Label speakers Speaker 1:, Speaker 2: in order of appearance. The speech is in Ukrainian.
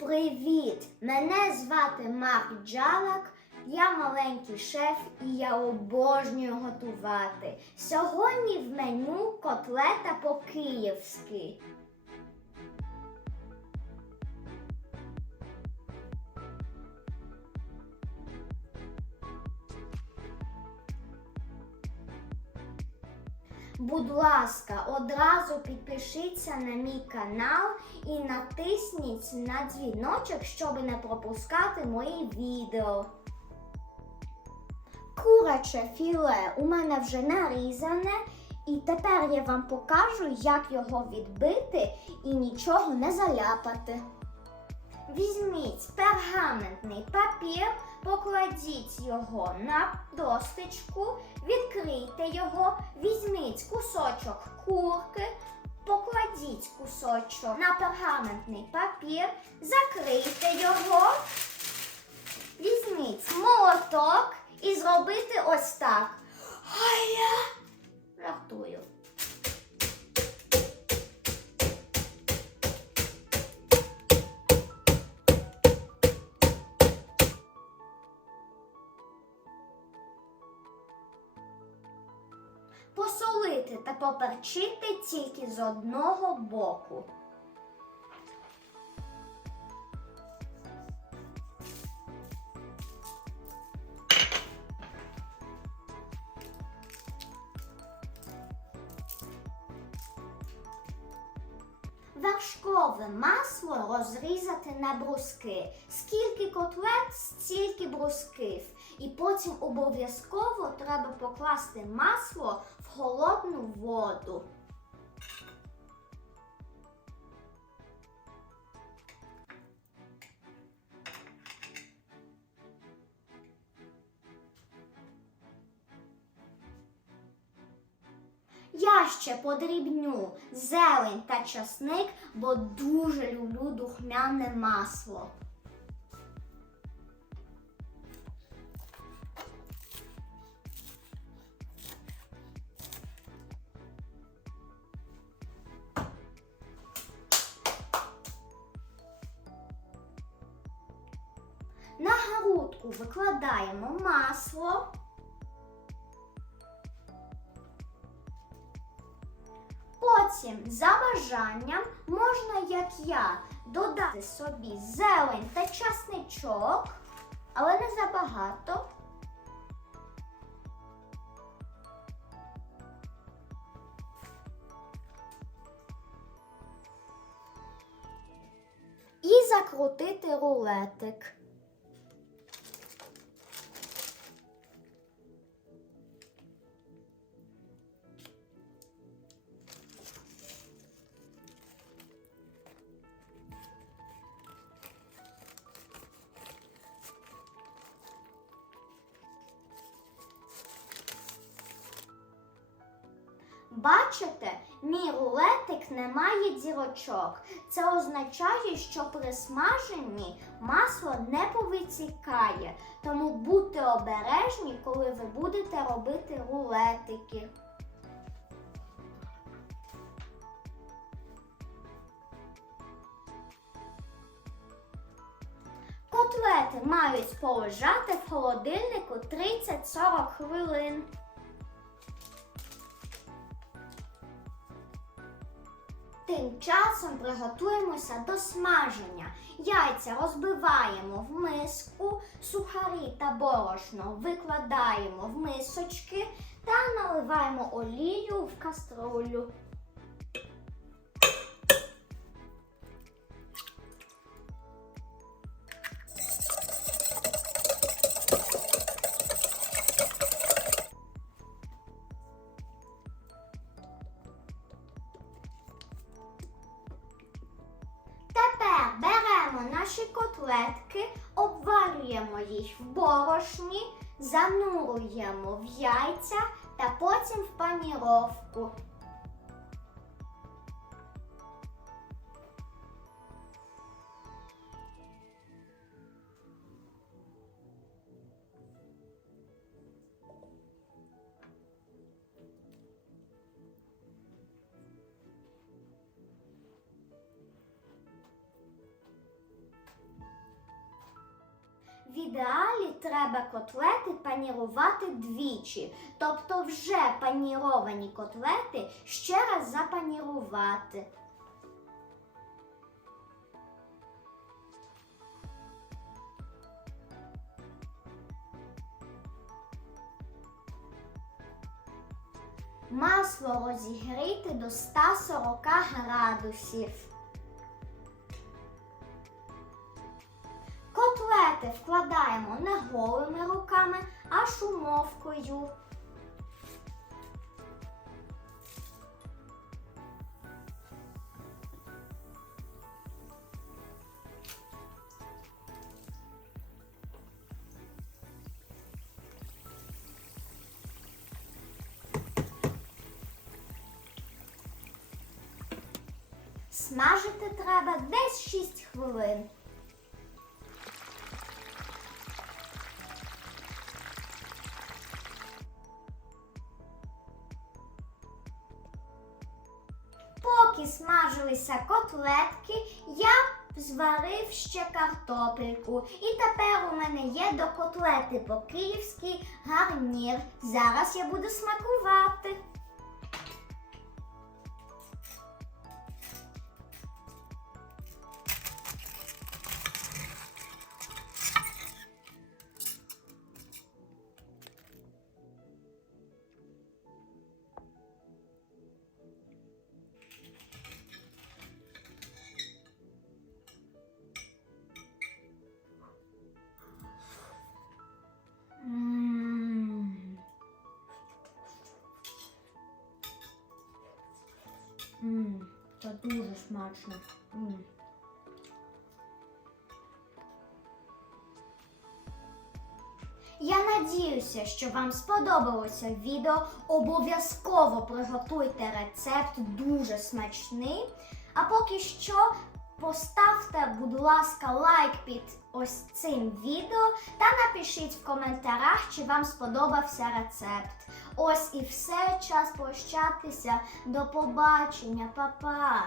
Speaker 1: Привіт! Мене звати Марк Джалак. Я маленький шеф і я обожнюю готувати. Сьогодні в меню котлета по-київськи. Будь ласка, одразу підпишіться на мій канал і натисніть на дзвіночок, щоб не пропускати мої відео. Куряче філе у мене вже нарізане, і тепер я вам покажу, як його відбити і нічого не заляпати. Візьміть пергаментний папір, покладіть його на досточку, відкрийте його, візьміть кусочок курки, покладіть кусочок на пергаментний папір, закрийте його, візьміть молоток і зробити ось так. А я жартую. Поперчити тільки з одного боку. Вершкове масло розрізати на бруски. Скільки котлет, стільки брусків. І потім обов'язково треба покласти масло холодну воду. Я ще подрібню зелень та часник, бо дуже люблю духмяне масло. Грудку викладаємо масло. Потім, за бажанням, можна, як я, додати собі зелень та часничок, але не забагато. І закрутити рулетик. Бачите, мій рулетик не має дірочок. Це означає, що при смаженні масло не повитікає. Тому будьте обережні, коли ви будете робити рулетики. Котлети мають полежати в холодильнику 30-40 хвилин. Тим часом приготуємося до смаження. Яйця розбиваємо в миску, сухарі та борошно викладаємо в мисочки та наливаємо олію в каструлю. Котлетки, обвалюємо їх в борошні, зануруємо в яйця та потім в паніровку. В ідеалі треба котлети панірувати двічі, тобто вже паніровані котлети ще раз запанірувати. Масло розігріти до 140 градусів. Котлети вкладаємо не голими руками, а шумовкою. Смажити треба десь 6 хвилин. Поки смажилися котлетки, я зварив ще картопельку. І тепер у мене є до котлети по-київськи гарнір. Зараз я буду смакувати. М, Це дуже смачно. М. Я надіюся, що вам сподобалося відео. Обов'язково приготуйте рецепт дуже смачний. А поки що поставте, будь ласка, лайк під ось цим відео та напишіть в коментарях, чи вам сподобався рецепт. Ось і все, час прощатися. До побачення, па-па!